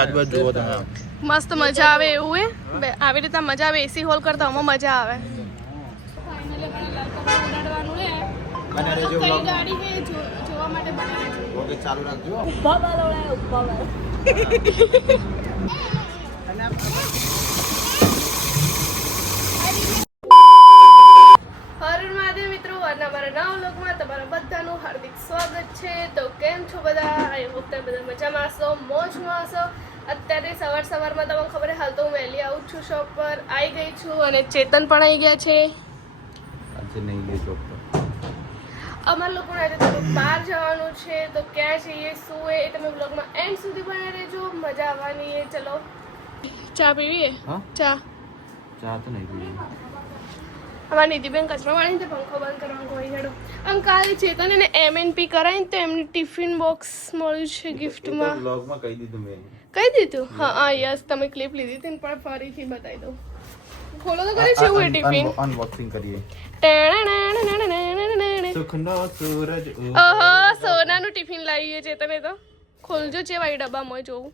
આજુબાજુ જુઓ તમે મસ્ત મજા આવે એવું હે આવી રીતે મજા આવે એસી હોલ કરતા આમાં મજા આવે ગાડી હે જોવા માટે બનાવી ઓકે ચાલુ રાખજો ઉભા બાલોડા ઉભા બાલ બધાનું હાર્દિક સ્વાગત છે તો કેમ છો બધા આઈ હોપ તમે બધા મજામાં હશો મોજમાં હશો અત્યારે સવારમાં તમને ખબર હાલ તો હું વહેલી આવું છું શોપ પર આવી ગઈ છું અને ચેતન પણ આવી ગયા છે આજે નહીં ગઈ શોપ પર અમારા લોકોને આજે થોડુંક બહાર જવાનું છે તો ક્યાં જઈએ શું એ તમે બ્લોગમાં એન્ડ સુધી બને રહેજો મજા આવવાની છે ચલો ચા પીવીએ ચા તો નહીં પીવી અમારી નિધિબેન કચરો વાળીને પંખો બંધ કરવાનો કોઈ હેડો આમ કાલે ચેતન એને MNP કરાવીને તો એમને ટિફિન બોક્સ મળ્યું છે ગિફ્ટમાં બ્લોગમાં કહી દીધું મેં કહી દીધું હા યસ તમે ક્લિપ લીધી હતી ને પણ ફરીથી બતાવી દઉં ખોલો તો કરી છે એવું એ ટિફિન અનબોક્સિંગ કરીએ સુખનો સૂરજ ઓહો સોનાનું ટિફિન લાવીએ ચેતને તો ખોલજો છે વાઈ ડબ્બામાં જોવું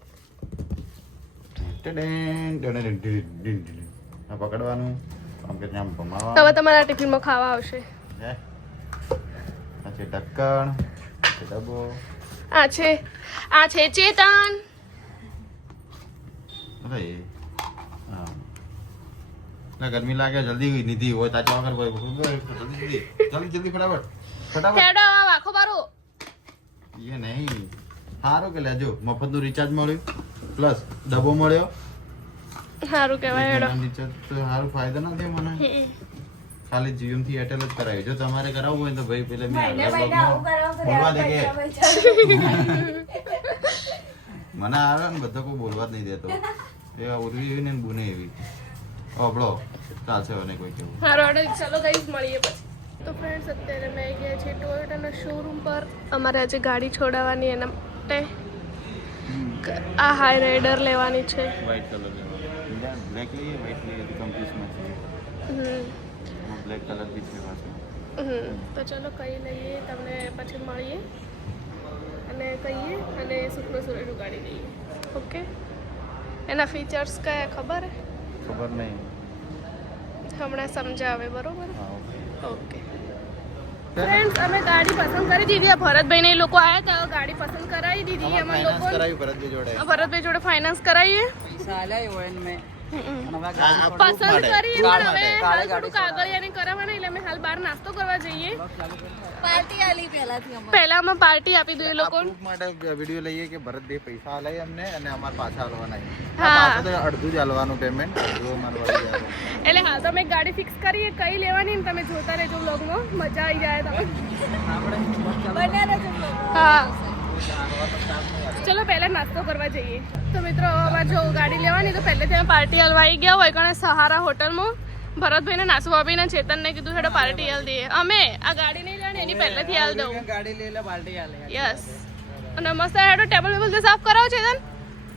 પકડવાનું હવે તમારા ટિફિનમાં ખાવા આવશે પછી ઢક્કણ ડબ્બો આ છે ચેતન ના ગરમી લાગે જલ્દી નિધિ હોય તાજા વગર જલ્દી ફટાફટ હેડો આખો બારો એ નહીં સારું કે લેજો મફતનું રિચાર્જ મળ્યું પ્લસ ડબ્બો મળ્યો સારું કહેવાય હેડો રિચાર્જ તો સારું ફાયદો ના થયો મને ખાલી જીએમ થી એરટેલ જ કરાવ્યું જો તમારે કરાવવું હોય તો ભાઈ પેલે મેં બોલવા દે કે મને આવે ને બધો કોઈ બોલવા જ નહીં દેતો એવા ઉરવી એવી ને બુને એવી અબળો ચાલશે અને કોઈ કેવું સારું હેડો ચાલો ગાઈસ મળીએ પછી તો ફ્રેન્ડ્સ અત્યારે મેં ગયા છે ટોયોટાના શોરૂમ પર અમારે આજે ગાડી છોડાવવાની એના માટે આ હાઈ રાઇડર લેવાની છે વ્હાઈટ કલર બ્લેક લઈએ વ્હાઈટ લઈએ તો કમ્પ્લીટમાં છે બ્લેક કલર બી છે પાછું તો ચલો કઈ લઈએ તમને પછી મળીએ અને કહીએ અને સુખનો સૂરજનું ગાડી લઈએ ઓકે એના ફીચર્સ કયા ખબર હે ખબર નહીં હમણાં સમજાવે બરોબર ઓકે ફ્રેન્ડ્સ અમે ગાડી પસંદ કરી દીધી ભરતભાઈ ને એ લોકો આવ્યા હતા ગાડી પસંદ કરાવી દીધી અમે લોકો ભરતભાઈ જોડે ફાઇનાન્સ કરાવીએ પૈસા આલ્યા હોય ને મેં પસંદ કરી પણ હવે હાલ થોડું કાગળિયાને કરાવવાના એટલે અમે હાલ બહાર નાસ્તો કરવા જઈએ પાર્ટી આલી પહેલા અમે પાર્ટી આપી દઈએ લોકો માટે વિડિયો લઈએ કે ભરતભાઈ પૈસા આલાય અમને અને અમાર પાછા આલવાના હા અડધું જ આલવાનું પેમેન્ટ અડધું મારવાનું એટલે હાલ તો અમે ગાડી ફિક્સ કરીએ કઈ લેવાની ને તમે જોતા રહેજો વ્લોગમાં મજા આવી જાય તમે હા ચલો પહેલા નાસ્તો કરવા જઈએ તો મિત્રો અમારે જો ગાડી લેવાની તો પહેલે ત્યાં પાર્ટી હલવાઈ ગયા હોય કારણ સહારા હોટલમાં ભરતભાઈને નાસુ આપીને ચેતનને કીધું હેડો પાર્ટી હાલ દઈએ અમે આ ગાડી નહીં લેવાની એની પહેલેથી હાલ દઉં ગાડી લઈ લે પાર્ટી આલે યસ અને મસ્ત હેડો ટેબલ વેબલ સાફ કરાવો ચેતન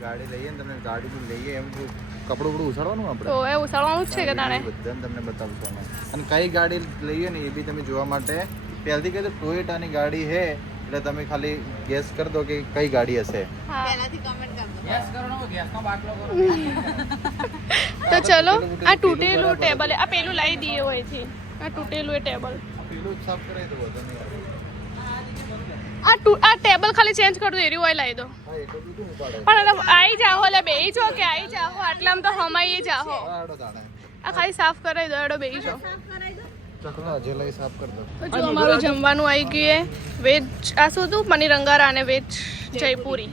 ગાડી લઈએ ને તમને ગાડી લઈએ એમ કપડું ઉછાળવાનું આપણે તો એ ઉછાળવાનું જ છે કે તાણે બધાને તમને બતાવશું અને કઈ ગાડી લઈએ ને એ બી તમે જોવા માટે પહેલથી કહે તો ટોયોટાની ગાડી હે એટલે તમે ખાલી ગેસ કરી દો કે કઈ ગાડી હશે પહેલાથી કમેન્ટ કર દો ગેસ કરો ગેસનો બાટલો કરો તો ચલો આ તૂટેલું ટેબલ આ પેલું લાવી દઈએ હોયથી આ તૂટેલું એ ટેબલ પેલું સાફ કરાવી દો વધુ નહીં આ ટેબલ ખાલી ચેન્જ કરી દો એરી હોય લાવી દો પણ આવી જાઓ એટલે બેહી જો કે આવી જાઓ આટલામાં તો હમાઈએ જાઓ આ ખાલી સાફ કરાવી દો એડો બેહી જો જો અમારું જમવાનું આવી ગયું વેજ આ શું હતું પનીર અંગારા અને વેજ જયપુરી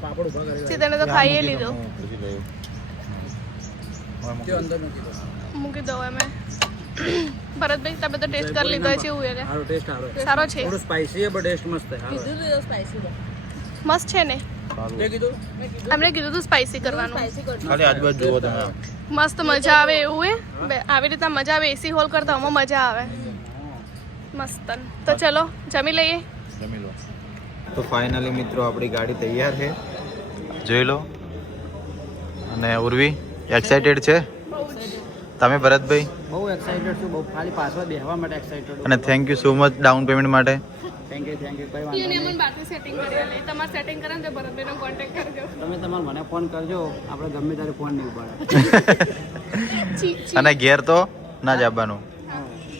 પાપડ ઉભા કરે સીધા તો ખાઈએ લીધો તે અંદર મૂકી દો અમે ભરતભાઈ તમે તો ટેસ્ટ કરી લીધો છે એવું એટલે સારો ટેસ્ટ સારો છે થોડું સ્પાઈસી છે બટ ટેસ્ટ મસ્ત છે કીધું તો સ્પાઈસી મસ્ત છે ને તે કીધું અમને કીધું તું સ્પાઈસી કરવાનું ખાલી આજુબાજુ જુઓ તમે મસ્ત મજા આવે એવું હે આવી રીતે મજા આવે એસી હોલ કરતા આમાં મજા આવે મસ્ત તો ચલો જમી લઈએ જમી લો તો ફાઇનલી મિત્રો આપણી ગાડી તૈયાર છે જોઈ લો અને ઉર્વી એક્સાઇટેડ છે તમે ભરતભાઈ બહુ એક્સાઇટેડ છું બહુ ખાલી પાછળ બેહવા માટે એક્સાઇટેડ અને thank you so much down payment માટે થેન્ક યુ કઈ વાંધો એને નહીં મને બાકી સેટિંગ કરી આલે તમારે સેટિંગ કરે ને તો ભરતભાઈનો કોન્ટેક્ટ કરજો તમે તમારે મને ફોન કરજો આપણે ગમે ત્યારે ફોન નહીં ઉપાડે છી છી અને ઘેર તો ના જ આવવાનું.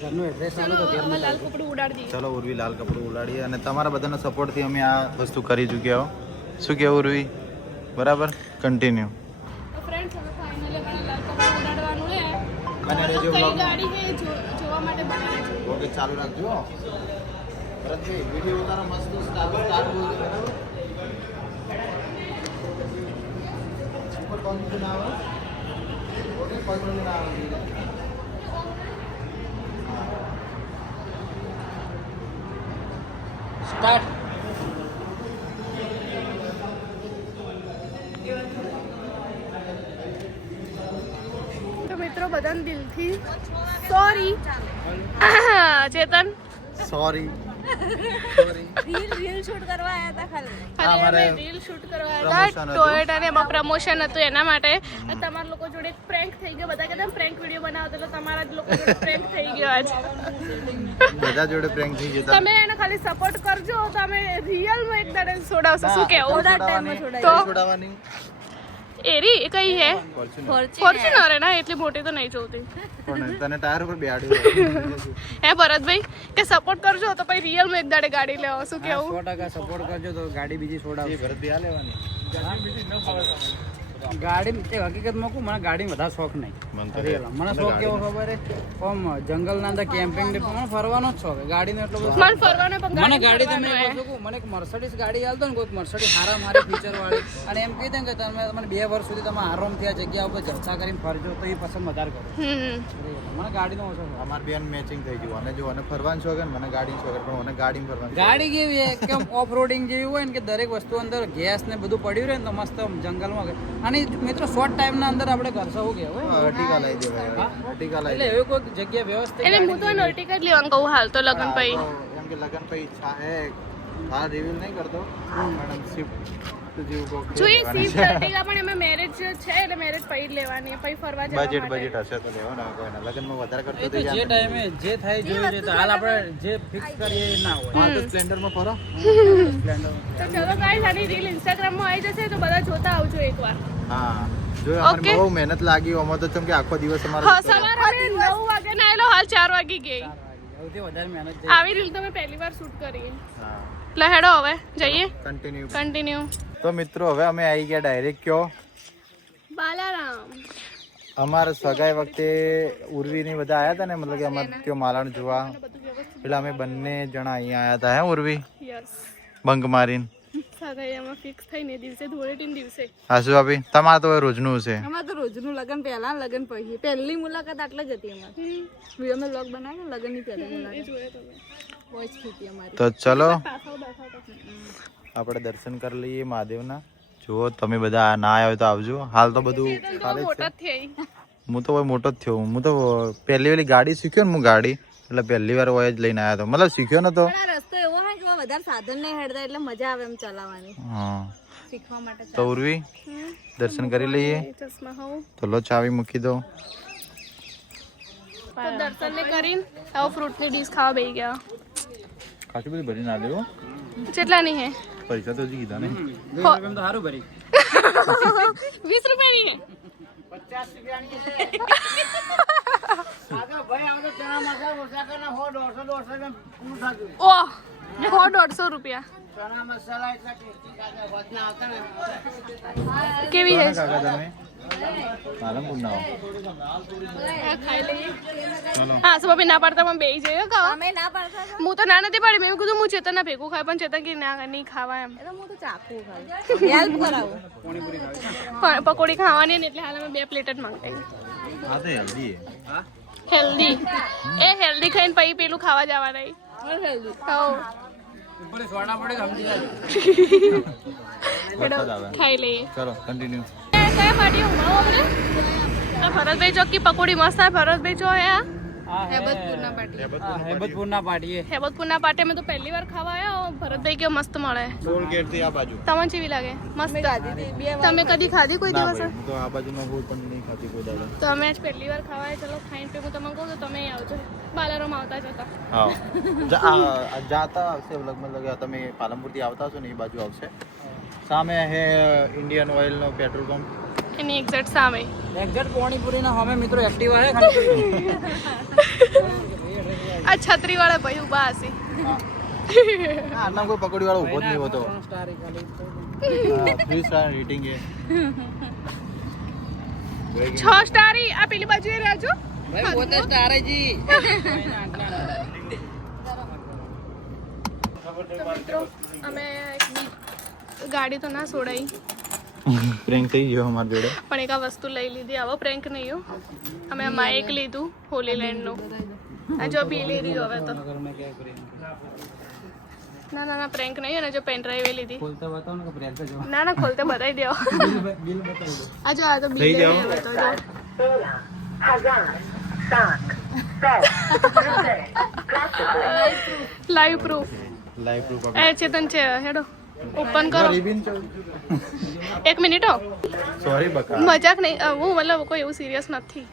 ઘરનું એડ્રેસ ચલો હવે લાલ કપડું ઉડાડી દઈએ ચલો ઉર્વી લાલ કપડું ઉડાડીએ અને તમારા બધાના સપોર્ટથી અમે આ વસ્તુ કરી ચૂક્યા હો. શું કહેવું ઉર્વી? બરાબર, કન્ટિન્યુ. તો ફ્રેન્ડ્સ હવે ફાઇનલી આપણે લાલ કપડું ઉડાડવાનું છે અને રહેજો કઈ vlog. ગાડી છે જોવા માટે બનાવી છે ઓકે, ચાલુ રાખજો. ભરતભાઈ વિડીયો ઉતારો મસ્ત સ્ટાર્ટ બોલજો બરાબર. ઉપર પંખ ના આવે. ઓકે, પંખ ના આવે. સ્ટાર્ટ તો મિત્રો બધાને દિલથી સોરી ચેતન સોરી. રીલ શૂટ કરવા આયા હતા ખાલી અમારે રીલ શૂટ કરવા promotion હતા હતું. ટોયોટા ને એમાં પ્રમોશન હતું એના માટે અને તમારા લોકો જોડે એક પ્રેન્ક થઈ ગયો બધા કહેતા પ્રેન્ક વિડીયો બનાવો તો તમારા જ લોકો જોડે પ્રેન્ક થઈ ગયો આજ બધા જોડે પ્રેન્ક થઈ જતા. તમે એને ખાલી સપોર્ટ કરજો તો અમે રિયલ માં એક દાડે છોડાવશું શું કેવું થોડા ટાઈમમાં છોડાય તો છોડાવવાની એરી એ કઈ હે ફોર્ચ્યુનર. ફોર્ચ્યુનર હે ના એટલી મોટી તો નહીં જોતી પણ તને ટાયર ઉપર બેહાડ્યું. હે ભરતભાઈ કે સપોર્ટ કરજો તો પછી રિયલ માં એક દાડે ગાડી લેવો શું કેવું 100% સપોર્ટ કરજો તો ગાડી બીજી છોડાવશે ભરતભાઈ આ લેવાની. ગાડી તે હકીકતમાં કહું મને ગાડી વધારે શોખ નહીં મને તો Real. મને શોખ કેવો ખબર હે આમ જંગલના અંદર કેમ્પિંગ ને મને ફરવાનો જ શોખ હે. ગાડીનો એટલો બધો મન ફરવાનો પણ મને ગાડી તમે ફરવાનો હે. એક વસ્તુ કહું, મને એક મર્સિડીઝ ગાડી હાલતો ને કોઈક મર્સિડીઝ હારા મારી ફીચર વાળી અને એમ કહી દે કે તમે તમને 2 વર્ષ સુધી તમે આરામથી આ જગ્યા ઉપર જલસા કરીને ફરજો તો એ પસંદ વધારે કરો મને ગાડીનો ઓછો શોખ. અમાર બેન મેચિંગ થઈ ગયું અને જો અને ફરવાનું શોખ હે ને મને ગાડી શોખ હે, પણ મને ગાડીમાં ફરવાનું ગાડી કેવી હે કે ઓફ રોડિંગ જેવી હોય ને કે દરેક વસ્તુ અંદર ગેસ ને બધું પડ્યું રહે ને તો મસ્ત આમ જંગલમાં ગਏ. અને મિત્રો શોર્ટ ટાઈમ ના અંદર આપણે ઘર સહુ ગયા હોય અર્ટિકા લઈ દેવાય. અર્ટિકા લઈ એટલે એવી કોઈ જગ્યા વ્યવસ્થિત એટલે હું તો નોટિકા જ લેવાનું કહું હાલ તો લગન પછી એમ કે લગન પછી ઈચ્છા હે. હા, રિવીલ નહીં કરતો પણ શિફ્ટ જેવું કોક જોઈએ સીટ નોટિકા પણ એમાં મેરેજ છે એટલે મેરેજ પછી જ લેવાની પછી ફરવા જવા બજેટ માટે બજેટ હશે તો લેવાના કોઈના લગનમાં વધારે કરતો એ તો જે ટાઈમે જે થાય જોયું છે તો હાલ આપણે જે ફિક્સ કરીએ એ ના હોય હાલ તો સ્પ્લેન્ડરમાં ફરો. સ્પ્લેન્ડર તો ચલો ગાઈસ આની રીલ ઇન્સ્ટાગ્રામ માં આવી જશે તો બધા જોતા આવજો એકવાર હા, જો અમારે Okay. બહુ મહેનત લાગી આમાં તો કેમ કે આખો દિવસ અમારો હા સવારે અમે 9 વાગે ના આવેલો હાલ 4 વાગી ગઈ સૌથી વધારે મહેનત છે આવી રીલ તો મેં પહેલી વાર શૂટ કરી હા, એટલે હેડો હવે જઈએ કન્ટિન્યુ. કન્ટિન્યુ તો મિત્રો હવે અમે આવી ગયા ડાયરેક્ટ કયો બાલારામ અમારા સગાઈ વખતે ઉર્વીની બધા આયા હતા ને મતલબ કે અમારે ત્યાં માલાણ જોવા એટલે અમે બંને જણા અહીંયા આયા હતા. હે ઉર્વી? યસ બંક મારીને સગાઈમાં ફિક્સ થઈને દિવસે ધોળેટીના દિવસે હાસુ આપી તમારે તો હવે રોજનું છે. અમારે તો રોજનું લગન પહેલા લગન પછી પહેલી મુલાકાત આટલા જ હતી અમારી વિડીયો મેં વ્લોગ બનાવ્યો લગન ની પહેલી એ મુલાકાત જોયે તમે વોઇસ હતી અમારી તો ચલો પાછળ બેઠા હતા આપણે દર્શન કરી લઈએ મહાદેવના. જુઓ તમે બધા ના આવ્યા હોય તો આવજો. હાલ તો બધું ચેતન તો ચાલે જ મોટા છે. જ થઈ હું તો હવે મોટો જ થયો. હું તો પહેલી વાલી ગાડી શીખ્યો ને હું ગાડી એટલે પહેલી વાર હોય જ લઈને આવ્યો હતો. મતલબ શીખ્યો નતો. પણ આ રસ્તો એવો હોય કે વધારે સાધન નહીં હેડતા એટલે મજા આવે એમ ચલાવવાની હા, શીખવા માટે તો ઉર્વી દર્શન કરી લઈએ. ચશ્મા હોઉં તો લો ચાવી મૂકી દો. તો દર્શન ને કરીને આવો ફ્રૂટ ની ડીશ ખાવા બેસી ગયા ખાસી બધી ભરી ના દેવો. કેટલાની હે પૈસા તો હજી કીધા ને. 20 રૂપિયામાં તો સારું ભરી 20 રૂપિયાની હે ઓહ 150 રૂપિયા કેવી હે કાકા તમે પાલનપુર ના હો. આ ખાઈ લઈએ હા સો ભાભી ના પાડતા પણ બેસી જઈએ ખાવા અમે ના પાડતા હતા. હું તો ના નથી પાડી મેં કીધું હું ચેતન ના ભેગું ખાય પણ ચેતન કે ના નહીં ખાવા એમ એટલે હું તો ચાખું ખાલી હેલ્પ કરાવું પણ પકોડી ખાવાની ને એટલે હાલ અમે 2 પ્લેટ જ માંગતા હા તો હેલ્ધી હેલ્ધી એ હેલ્ધી ખાઈને પછી પેલું ખાવા જવાના ખાઓ ઉપર સોડા પડે સમજી જાય વરસાદ આવે. ખાઈ લઈએ ચલો કન્ટિન્યુ. કયા પાર્ટી ઉભાવો આપણે તો ભરતભાઈ ચોકી પકોડી મસ્ત આવે ભરતભાઈ જો હે આ હેબતપુરના પાટી હેબતપુરના પાટીએ હેબતપુરના પાટે મેં તો પહેલી વાર ખાવા આવ્યા ભરતભાઈ કે મસ્ત મળે ટોલ ગેટ થી આ બાજુ તમને કેવી લાગે મસ્ત બે તમે કદી ખાધી કોઈ ના દિવસ ભાઈ હું તો આ બાજુમાં કોઈ પણ નહીં ખાતી કોઈ દાડા તો અમે આજ પહેલી વાર ખાવા આવ્યા ચલો ખાઈને પછી હું તમને કહું તો તમે અહીં આવજો બાલારોમાં આવતા જતા હા જાતા આવશે લગભગ લગે તમે પાલનપુરથી આવતા હશો ને એ બાજુ આવશે સામે હે ઇન્ડિયન ઓઇલનો પેટ્રોલ પંપ એની એક્ઝેક્ટ સામે એક્ઝેક્ટ પોણીપુરીના સામે મિત્રો એક્ટિવા હે આ છત્રી વાળા ભાઈ ઉભા હશે આટલા કોઈ પકડી વાળો ઉભો જ નહીં હોતો 3 સ્ટાર રેટિંગ હે 6 સ્ટાર આ પેલી બાજુ એ રહેજો ભાઈ પોતે સ્ટાર હે જી અમે ગાડી તો ના છોડાઈ પ્રેન્ક થઈ ગયો અમારી જોડે પણ એક આ વસ્તુ લઈ લીધી આવો પ્રેન્ક નહીં હો અમે માઇક લીધું હોલી લેન્ડનું આ જો બી લઈ રહ્યું હવે તો ના ના ના પ્રેન્ક નહીં અને જો પેન ડ્રાઈવ લીધી ખોલતા બતાવો ને કે પ્રેન્ક જો ના ના ખોલતે બતાવી દેવો બિલ બતાવી દો આ જો આ તો બી લઈ હવે તો જો લાઈવ પ્રૂફ લાઈવ પ્રૂફ એ ચેતન છે હેડો ઓપન કરો એક મિનિટ હો સોરી બકા મજાક નહીં હું મતલબ કોઈ એવું સિરિયસ નથી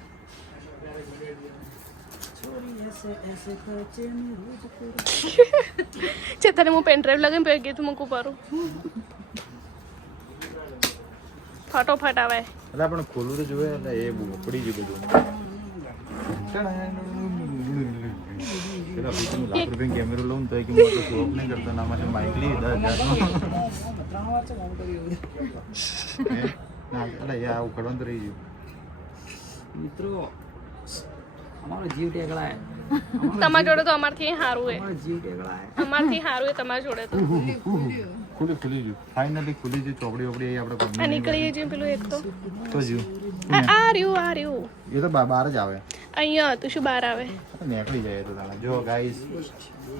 ચેતને હું પેન ડ્રાઈવ લગાવીને પછી ગીત મૂકું પારું ફટોફટ આવે એટલે આપણે ખોલું તો જોઈએ એટલે એ પડી ગયું બધું પેલા પૂછ્યું લાખ રૂપિયા કેમેરો લઉં તો કે હું શોપ નહીં કરતો ના માટે માઇક લઈ 10,000 ના એટલે આ ઉખડવાનું તો રહી ગયું મિત્રો અમારો જીવ ટેકડા હે તમારા જોડે તો અમારથી સારું હે અમારો જીવ ટેકડા હે અમારથી સારું હે તમારા જોડે તો ખુલી ગયું ફાઇનલી ખુલી ગયું ચોપડી વપડી આપણે આ નીકળી જઈએ પેલું એક તો જીવ આ રહ્યું એ તો બહાર જ આવે અહીંયા હતું શું બહાર આવે નીકળી જાય તો તાણે જો ગાઈસ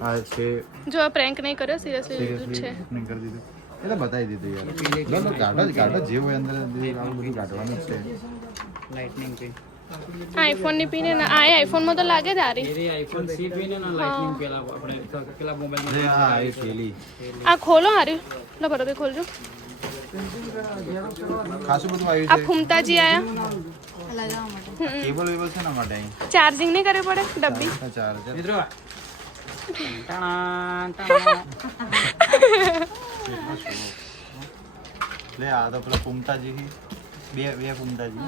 આ છે જો આ પ્રેન્ક નહીં કર્યો સિરિયસલી લીધું જ છે નહીં કરી દીધું એ તો બતાવી દીધું યાર ગાઢો જે હોય અંદર આવું બધું કાઢવાનું જ છે લાઇટનિંગ પિન આઈફોન ની પીને ના આ આઈફોન માં તો લાગે જ આરી એ આઈફોન સી પિન ના લાઇટનિંગ પેલા આપણે પેલા મોબાઈલ જે હા એ થેલી આ ખોલો આરી લો બરોબર ખોલજો ખાસું બધું આ આવ્યું છે ફૂમતાજી આયા કેબલ વેબલ છે ને માટે અહીં ચાર્જિંગ નહીં કરવી પડે ડબ્બી ચાર્જર મિત્રો ટાણા લે આ તો પેલા ફૂમતાજી બે ફૂમતાજી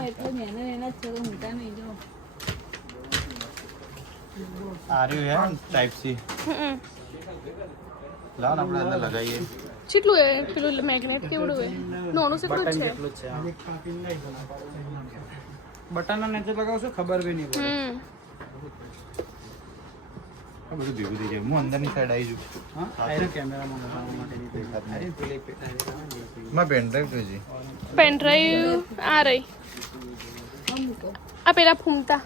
આ રહ્યું હે ટાઈપ સી લાવ ને આપણે અંદર લગાવીએ કેટલું હે પેલું મેગ્નેટ કેવડું હે નાનું કેટલું છે બટન નીચે લગાવશો ખબર બી નહીં પડે આ બધું ભેગું થઈ જાય હું અંદરની સાઈડ આવી જઉં હા આયરો કેમેરામાં લગાવવા માટેની માં પેન ડ્રાઈવ તો છે પેન ડ્રાઈવ આ રહી આ પેલા ફૂમતા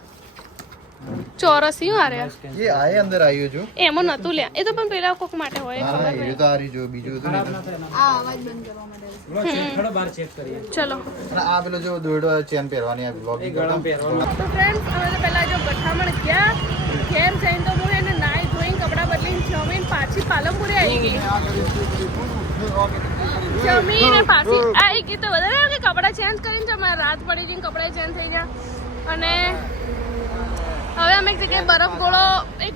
ચોરસ યું આ રહ્યા એ આ અંદર આવ્યો છો એમાં નતું લ્યા એ તો પણ પેલા કોક માટે હોય હા ખબર એ નહીં તો આ રહી જો બીજું હતું ને આ અવાજ બંધ કરવા માટે થોડો બાર ચેક કરીએ ચલો અને આ પેલો જો દોરડો ચેન પહેરવાની આ બ્લોગિંગ ગળામાં પહેરવાનો તો ફ્રેન્ડ્સ અમે તો પહેલા જો ગઠામણ ગયા ઘેર જઈને તો હું એને નાઈ ધોઈને કપડાં બદલીને જમીન પાછી પાલનપુરે આવી ગઈ જમીને પાછી આવી ગઈ તો વધારે કે કપડાં ચેન્જ કરીને જમા રાત પડી ગઈ કપડાં ચેન્જ થઈ ગયા અને હવે અમે એક જગ્યાએ બરફ ગોળો એક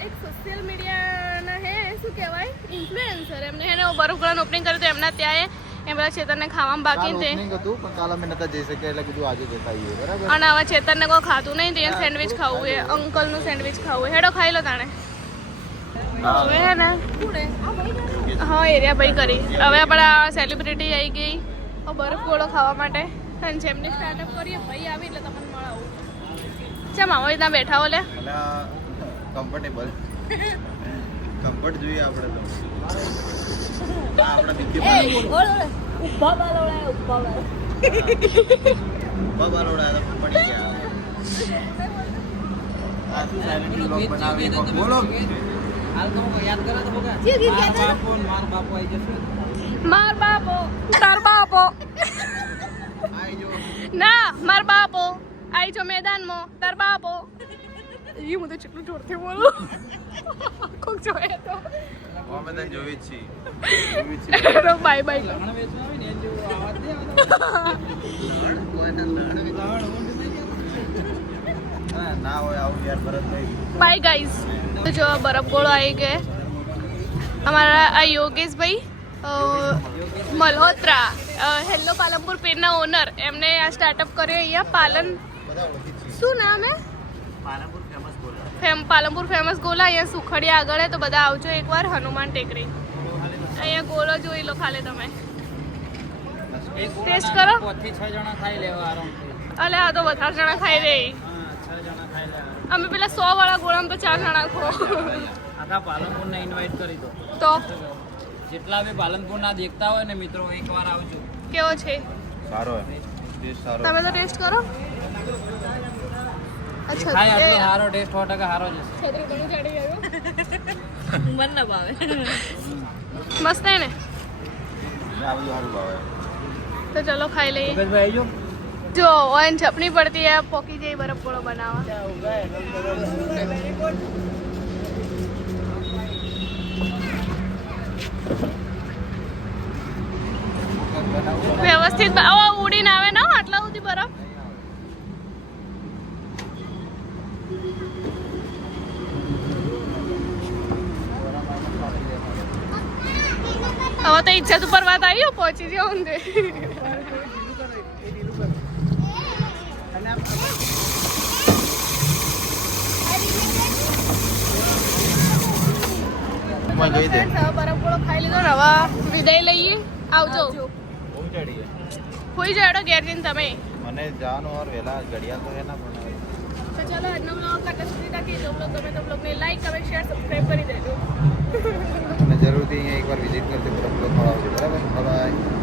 એક સોશિયલ મીડિયાના હે શું કહેવાય ઇન્ફ્લુએન્સર એમને એને બરફ ગોળાનું ઓપનિંગ કર્યું તો એમના ત્યાં એ બધા ચેતનને ખાવામાં બાકી તે ઓપનિંગ હતું પણ કાલ અમે નતા જઈ શક્યા એટલે કીધું આજે જતા આવીએ બરાબર અને હવે ચેતનને કોઈ ખાતું નહીં તો સેન્ડવિચ ખાવું છે અંકલનું સેન્ડવિચ ખાવું છે હેડો ખાઈ લો તાણે હવે હે ને હા એરિયા ભાઈ કરી હવે આપણા સેલિબ્રિટી આવી ગઈ બરફ ગોળો ખાવા માટે અને જેમને સ્ટાર્ટઅપ કરીએ ભાઈ આવી એટલે તમને મળાવું ચમ આવો ત્યાં બેઠા હો લે અને કમ્ફર્ટેબલ કમ્ફર્ટ જોઈએ આપણે તો આ આપણા બિંદી ઉભા બાલોડા બાબારોડા તો પડી ગયા આ શું સાયલેન્ટ બ્લોગ બનાવી બોલો હાલ તો યાદ કરે તો બગા માર બાપો આવી જશે માર બાપો તાર બાપો આઈ જો ના માર બાપો આઈ જો મેદાનમાં તાર બાપો એ હું તો કેટલું જોરથી બોલું કોક જોઈએ તો અમે તને જોઈ જ છીએ બાય બાય લણ વેચવા આવે ને એ જેવો આવાજ નહીં આવતો. ના હોય આવું યાર ભરતભાઈ બાય ગાઈઝ તો જો બરફ ગોળો આવી ગયો અમારા આ યોગેશભાઈ મલ્હોત્રા હેલો પાલનપુર પેનના ઓનર એમને આ સ્ટાર્ટઅપ કર્યો અહીંયા પાલન શું નામ હે પાલનપુર ફેમસ ગોલા અહીંયા સુખડિયા આગળ હે તો બધા આવજો એકવાર હનુમાન ટેકરી અહીંયા ગોળો જોઈ લો ખાલી તમે ટેસ્ટ કરો 5 થી 6 જણા ખાઈ લેવા આરામથી. અલે આ તો વધારે જણા ખાઈ દે હા 6 જણા ખાઈ લેવા. અમે પેલા 100 વાળા ગોળામાં તો 4 જણા ખો આખા પાલનપુરને ઇન્વાઇટ કરી દો. તો જેટલા બી પાલનપુરના દેખતા હોય ને મિત્રો એકવાર આવજો. કેવો છે સારો હે ટેસ્ટ સારો તમે તો ટેસ્ટ કરો અચ્છા ખાય આટલો સારો ટેસ્ટ 100% સારો જ હશે. છેતરી ઘણું ચડી ગયું મન ના ભાવે મસ્ત હે ને આ બધું સારું ભાવે તો ચલો ખાઈ લઈએ ભાઈ આવજો. જો ઓન ચપણી પડતી હે પોકી જઈ બરફ ગોળો બનાવવા વ્યવસ્થિત ઉડીને આવે ને આટલા સુધી બરફ હવે તો ઈજ્જત ઉપર વાત આવી હો, પહોંચી જાવ ને માં ગઈ દે બરફ ગોળો ખાઈ લીધો ને હવે વિદાય લઈએ આવજો બહુ ચડી હે હોઈ જાડો ઘેર જઈને તમે મને જવાનું ઓર વેલા ઘડિયાળ તો હે ના પણ તો ચલો આજનો બ્લોગ આટલા સુધી રાખીએ જો બ્લોગ ગમે તો બ્લોગને લાઈક કમેન્ટ શેર સબસ્ક્રાઈબ કરી દેજો અને જરૂરથી અહીંયા એકવાર વિઝિટ કરજો બરફ લોકો આવજો બરાબર બાય